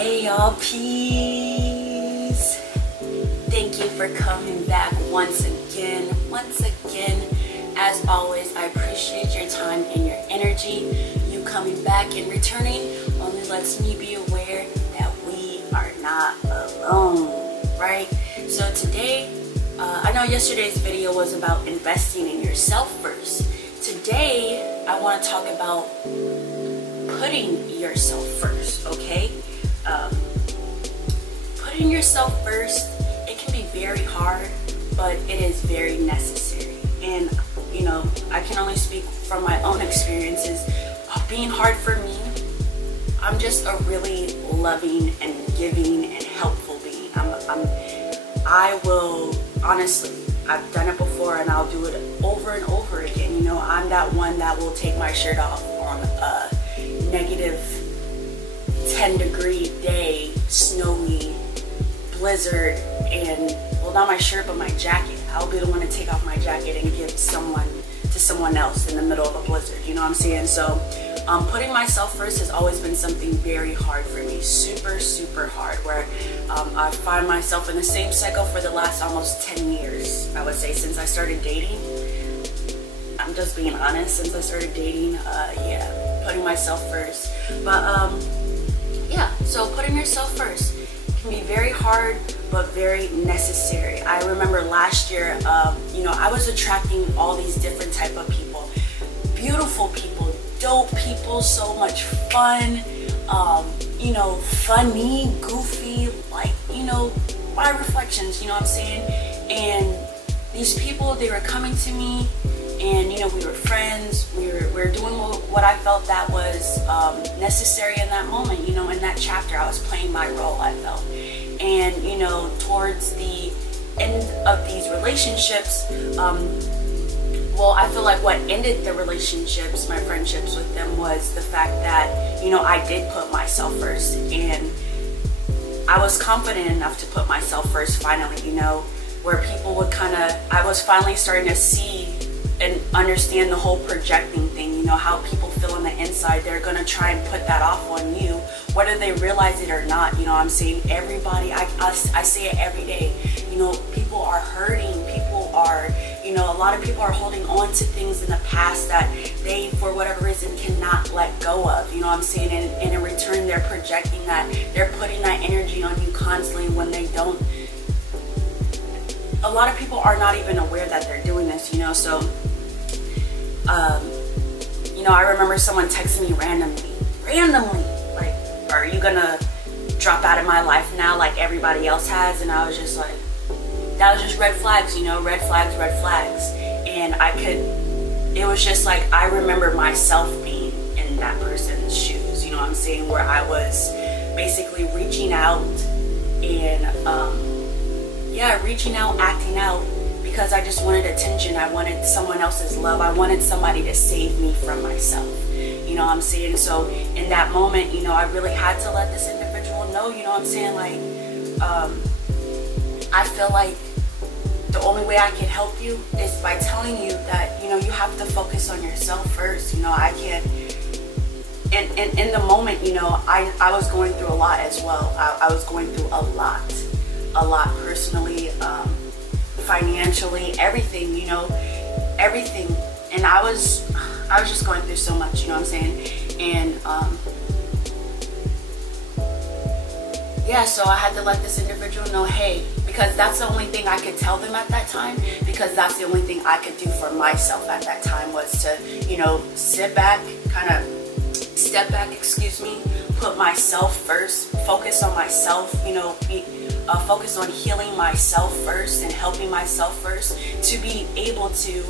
Hey y'all, peace. Thank you for coming back once again. As always, I appreciate your time and your energy. You coming back and returning only lets me be aware that we are not alone, right? So today, I know yesterday's video was about investing in yourself first. Today, I want to talk about putting yourself first, okay? Putting yourself first, it can be very hard, but it is very necessary. And you know, I can only speak from my own experiences. Being hard for me, I'm just a really loving and giving and helpful being. I will, honestly, I've done it before and I'll do it over and over again. You know, I'm that one that will take my shirt off on a negative 10-degree day, snowy, blizzard, and, well, not my shirt, but my jacket. I'll be the one to take off my jacket and give to someone else in the middle of a blizzard, you know what I'm saying? So putting myself first has always been something very hard for me, super hard, where I find myself in the same cycle for the last almost 10 years, I would say, since I started dating. I'm just being honest, since I started dating, yeah, putting myself first. But yeah, so putting yourself first can be very hard, but very necessary. I remember last year, you know, I was attracting all these different type of people. Beautiful people, dope people, so much fun, you know, funny, goofy, like, you know, my reflections, you know what I'm saying? And these people, they were coming to me, and, you know, we were friends, we were doing what I felt that was necessary in that moment, you know, in that chapter. I was playing my role, I felt. And, you know, towards the end of these relationships, well, I feel like what ended the relationships, my friendships with them, was the fact that, you know, I did put myself first. And I was confident enough to put myself first finally, you know, where people would I was finally starting to see and understand the whole projecting thing, you know, how people feel on the inside. They're gonna try and put that off on you, whether they realize it or not. You know what I'm saying? Everybody, I say it every day, you know, people are hurting, people are, you know, a lot of people are holding on to things in the past that they, for whatever reason, cannot let go of, you know what I'm saying? And in return, they're projecting that, they're putting that energy on you constantly when they don't. A lot of people are not even aware that they're doing this, you know, so you know, I remember someone texting me randomly, like, are you gonna drop out of my life now like everybody else has? And I was just like, that was just red flags, you know, red flags. And it was just like, I remember myself being in that person's shoes, you know what I'm saying, where I was basically reaching out and yeah, reaching out, acting out, because I just wanted attention. I wanted someone else's love. I wanted somebody to save me from myself. You know what I'm saying? So in that moment, you know, I really had to let this individual know, you know what I'm saying? Like, I feel like the only way I can help you is by telling you that, you know, you have to focus on yourself first. You know, I can't, and in the moment, you know, I was going through a lot as well. I was going through a lot personally, financially, everything, you know, everything. And I was just going through so much, you know what I'm saying? And yeah, so I had to let this individual know, hey, because that's the only thing I could tell them at that time, because that's the only thing I could do for myself at that time, was to, you know, sit back, kind of step back, excuse me, put myself first, focus on myself, you know, focus on healing myself first and helping myself first, to be able to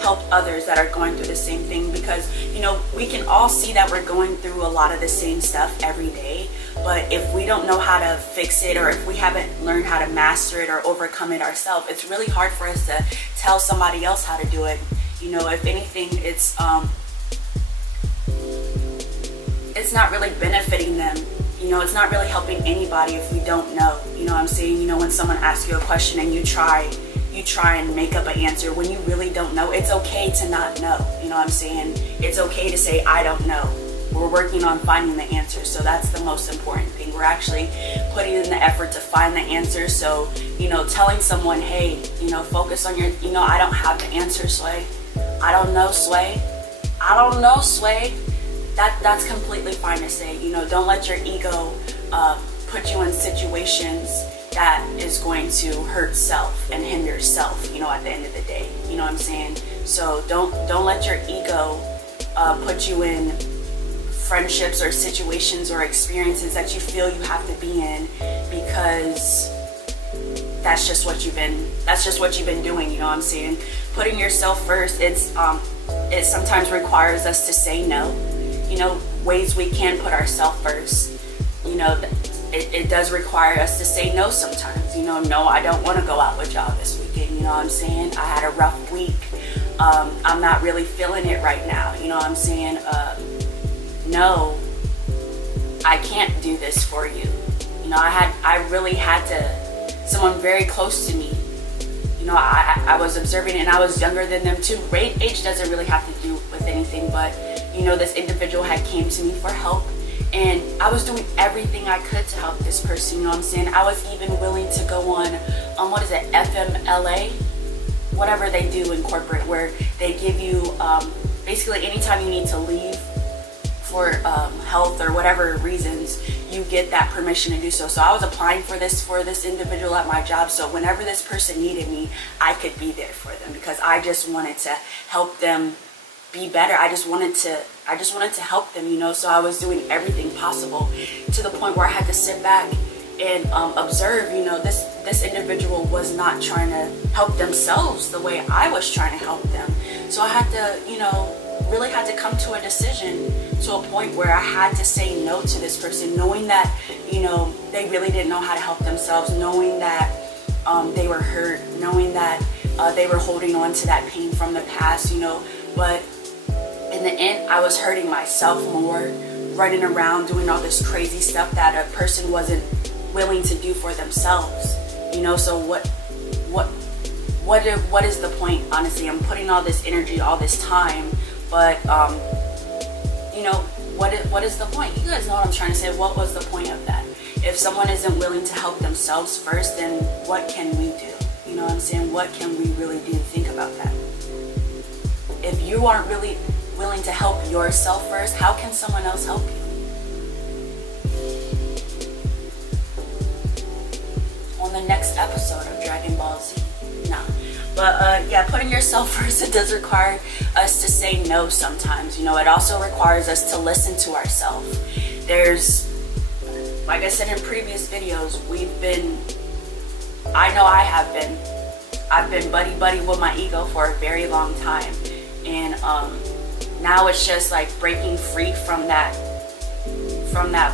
help others that are going through the same thing. Because, you know, we can all see that we're going through a lot of the same stuff every day, but if we don't know how to fix it, or if we haven't learned how to master it or overcome it ourselves, it's really hard for us to tell somebody else how to do it. You know, if anything, it's not really benefiting them. You know, it's not really helping anybody if we don't know. You know what I'm saying? You know, when someone asks you a question and you try and make up an answer when you really don't know, it's okay to not know. You know what I'm saying? It's okay to say, I don't know. we're working on finding the answers. So that's the most important thing. We're actually putting in the effort to find the answers. So, you know, telling someone, hey, you know, focus on your, you know, I don't have the answer, Sway. I don't know, Sway. I don't know, Sway. That's completely fine to say. You know, don't let your ego put you in situations that is going to hurt self and hinder self, you know, at the end of the day. You know what I'm saying? So don't let your ego put you in friendships or situations or experiences that you feel you have to be in, because that's just what you've been doing. You know what I'm saying? Putting yourself first, it sometimes requires us to say no. You know, ways we can put ourselves first. You know, it does require us to say no sometimes. You know, no, I don't want to go out with y'all this weekend. You know what I'm saying? I had a rough week. I'm not really feeling it right now. You know what I'm saying? No, I can't do this for you. You know, I really had to, someone very close to me, you know, I was observing, and I was younger than them too. Age doesn't really have to do with anything, but, you know, this individual had came to me for help, and I was doing everything I could to help this person, you know what I'm saying? I was even willing to go on, what is it, FMLA? Whatever they do in corporate, where they give you, basically anytime you need to leave for health or whatever reasons, you get that permission to do so. So I was applying for this individual at my job, so whenever this person needed me, I could be there for them, because I just wanted to help them be better. I just wanted to help them, you know. So I was doing everything possible, to the point where I had to sit back and observe, you know, this individual was not trying to help themselves the way I was trying to help them. So I had to, you know, really had to come to a decision, to a point where I had to say no to this person, knowing that, you know, they really didn't know how to help themselves, knowing that they were hurt, knowing that they were holding on to that pain from the past, you know. But in the end, I was hurting myself more, running around doing all this crazy stuff that a person wasn't willing to do for themselves, you know. So what is the point? Honestly, I'm putting all this energy, all this time, but you know, what is the point? You guys know what I'm trying to say. What was the point of that? If someone isn't willing to help themselves first, then what can we do? You know what I'm saying? What can we really do? Think about that. If you aren't really willing to help yourself first, how can someone else help you? On the next episode of Dragon Ball Z. Nah. But yeah, putting yourself first, it does require us to say no sometimes. You know, it also requires us to listen to ourselves. There's, like I said in previous videos, I've been buddy with my ego for a very long time. And now it's just like breaking free from that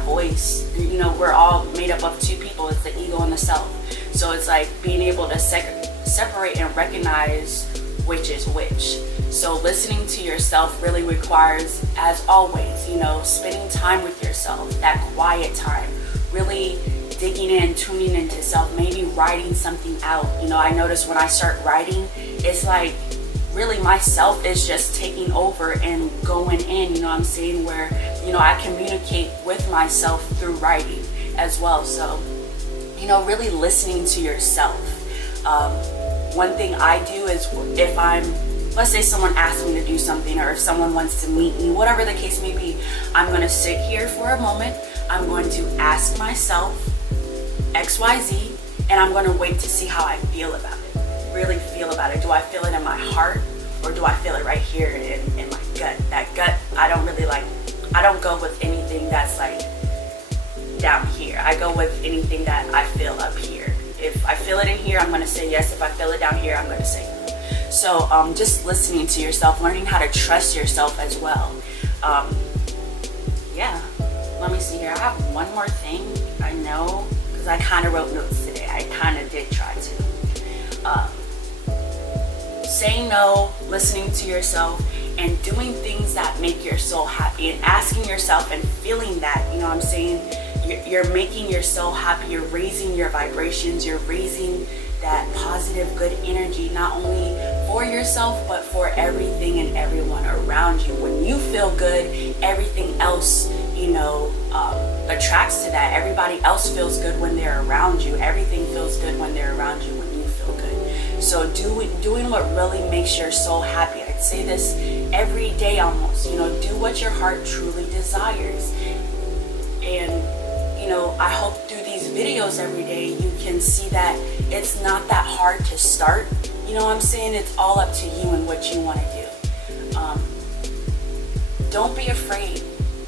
voice. You know, we're all made up of two people. It's the ego and the self. So it's like being able to separate and recognize which is which. So listening to yourself really requires, as always, you know, spending time with yourself, that quiet time, really digging in, tuning into self, maybe writing something out. You know, I notice when I start writing, it's like really myself is just taking over and going in, you know what I'm saying, where, you know, I communicate with myself through writing as well. So, you know, really listening to yourself. One thing I do is, if let's say someone asks me to do something, or if someone wants to meet me, whatever the case may be, I'm going to sit here for a moment. I'm going to ask myself XYZ, and I'm going to wait to see how I feel about it. Really feel about it. Do I feel it in my heart, or do I feel it right here in my gut? That gut, I don't go with anything that's like down here. I go with anything that I feel up here. If I feel it in here, I'm going to say yes. If I feel it down here, I'm going to say no. So just listening to yourself, learning how to trust yourself as well. Yeah, let me see here. I have one more thing, I know, because I kind of wrote notes today. I kind of did try to. Saying no, listening to yourself, and doing things that make your soul happy, and asking yourself and feeling that, you know what I'm saying? You're making your soul happy, you're raising your vibrations, you're raising that positive, good energy, not only for yourself, but for everything and everyone around you. When you feel good, everything else attracts to that. Everybody else feels good when they're around you. Everything feels good when they're around you, when you feel good. So doing what really makes your soul happy. I'd say this every day almost, you know, do what your heart truly desires. And, you know, I hope through these videos every day you can see that it's not that hard to start. You know what I'm saying? It's all up to you and what you want to do. Don't be afraid.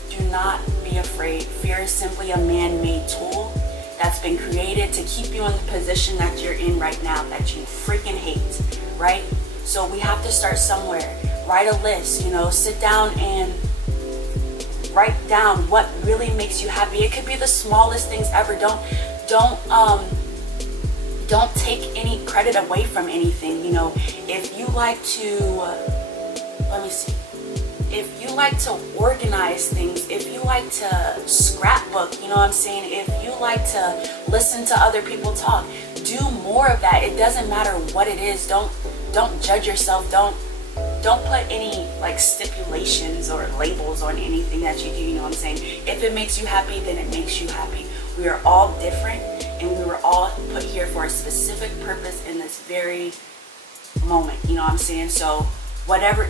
Do not be afraid. Fear is simply a man-made tool that's been created to keep you in the position that you're in right now that you freaking hate, right? So we have to start somewhere. Write a list, you know, sit down and write down what really makes you happy. It could be the smallest things ever. Don't take any credit away from anything. You know, if you like to, let me see. If you like to organize things, if you like to scrapbook, you know what I'm saying? If you like to listen to other people talk, do more of that. It doesn't matter what it is. Don't judge yourself. Don't put any like stipulations or labels on anything that you do, you know what I'm saying? If it makes you happy, then it makes you happy. We are all different, and we were all put here for a specific purpose in this very moment, you know what I'm saying? So whatever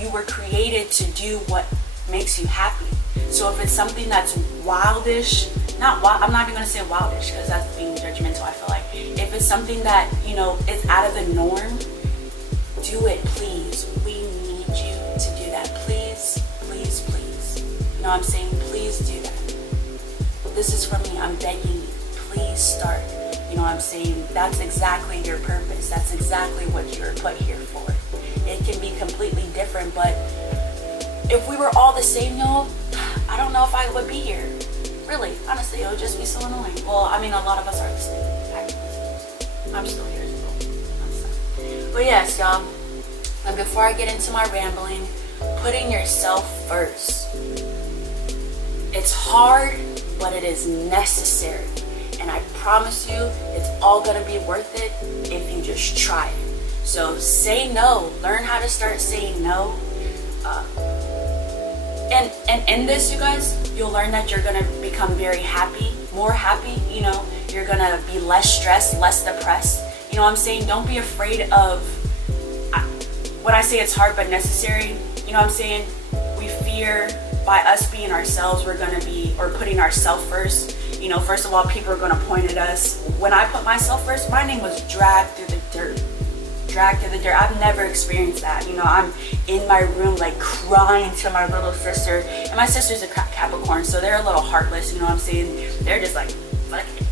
you were created to do what makes you happy. So if it's something that's wildish, not wild, I'm not even gonna say wildish because that's being judgmental, I feel like. If it's something that, you know, is out of the norm, do it, please. We need you to do that. Please, please, please. You know what I'm saying? Please do that. This is from me, I'm begging you. Please start. You know what I'm saying? That's exactly your purpose. That's exactly what you're put here for. It can be completely different, but if we were all the same, y'all, I don't know if I would be here. Really, honestly, it would just be so annoying. Well, I mean, a lot of us are the same. I'm still here, so. But yes, y'all, and before I get into my rambling, putting yourself first. It's hard, but it is necessary. And I promise you, it's all gonna be worth it if you just try it. So say no. Learn how to start saying no. And in this, you guys, you'll learn that you're gonna become very happy, more happy. You know, you're gonna be less stressed, less depressed. You know what I'm saying? Don't be afraid of. When I say it's hard but necessary, you know what I'm saying? We fear by us being ourselves, we're gonna be, or putting ourselves first. You know, first of all, people are gonna point at us. When I put myself first, my name was dragged through the dirt. I've never experienced that. You know, I'm in my room like crying to my little sister, and my sister's a Capricorn, so they're a little heartless, you know what I'm saying? They're just like,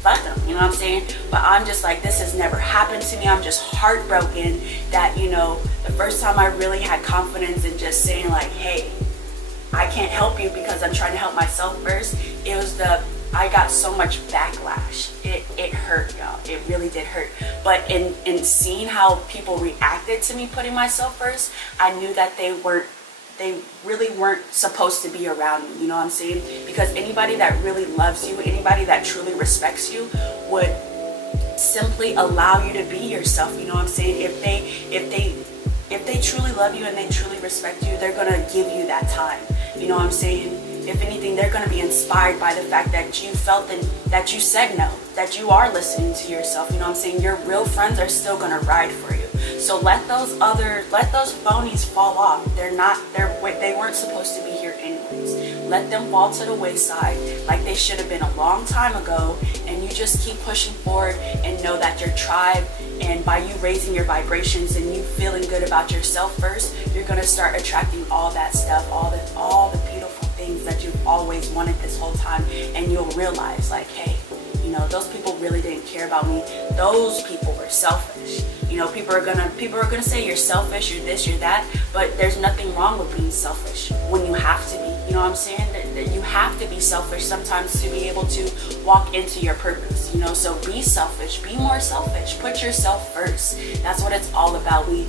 fuck them, you know what I'm saying? But I'm just like, this has never happened to me. I'm just heartbroken that, you know, the first time I really had confidence in just saying like, hey, I can't help you because I'm trying to help myself first, it was I got so much backlash. It hurt, y'all. It really did hurt. But in seeing how people reacted to me putting myself first, I knew that they really weren't supposed to be around me, you know what I'm saying? Because anybody that really loves you, anybody that truly respects you would simply allow you to be yourself, you know what I'm saying? If they truly love you and they truly respect you, they're gonna give you that time, you know what I'm saying? If anything, they're going to be inspired by the fact that you felt that you said no, that you are listening to yourself. You know what I'm saying? Your real friends are still going to ride for you. So let those phonies fall off. They weren't supposed to be here anyways. Let them fall to the wayside like they should have been a long time ago, and you just keep pushing forward and know that your tribe, and by you raising your vibrations and you feeling good about yourself first, you're going to start attracting all that stuff, all the beautiful things that you've always wanted this whole time. And you'll realize like, hey, you know, those people really didn't care about me. Those people were selfish. You know, people are gonna say you're selfish, you're this, you're that, but there's nothing wrong with being selfish when you have to be. You know what I'm saying? That you have to be selfish sometimes to be able to walk into your purpose. You know, so be selfish, be more selfish, put yourself first. That's what it's all about. We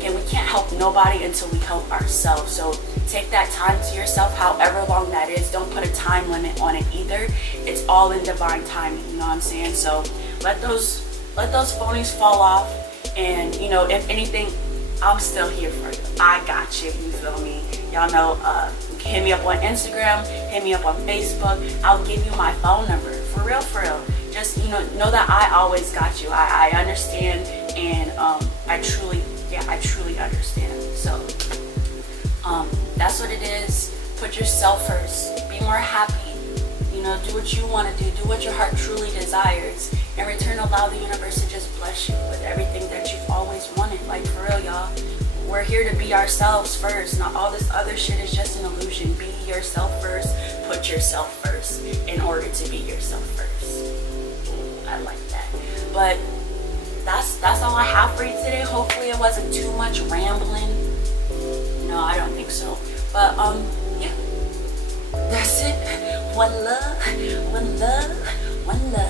can't help nobody until we help ourselves. So take that time to yourself, however long that is. Don't put a time limit on it either. It's all in divine timing, you know what I'm saying? So let those phonies fall off, and you know, if anything, I'm still here for you. I got you, you feel me? Y'all know, can hit me up on Instagram, hit me up on Facebook. I'll give you my phone number. For real, for real. Just, you know that I always got you. I understand, and I truly understand. So that's what it is. Put yourself first. Be more happy. You know, do what you want to do. Do what your heart truly desires. In return, allow the universe to just bless you with everything that you've always wanted. Like, for real, y'all. We're here to be ourselves first. Not all this other shit is just an illusion. Be yourself first. Put yourself first in order to be yourself first. Ooh, I like that. But that's all I have for you today. Hopefully it wasn't too much rambling. No, I don't think so. But yeah, that's it. One love, one love, one love.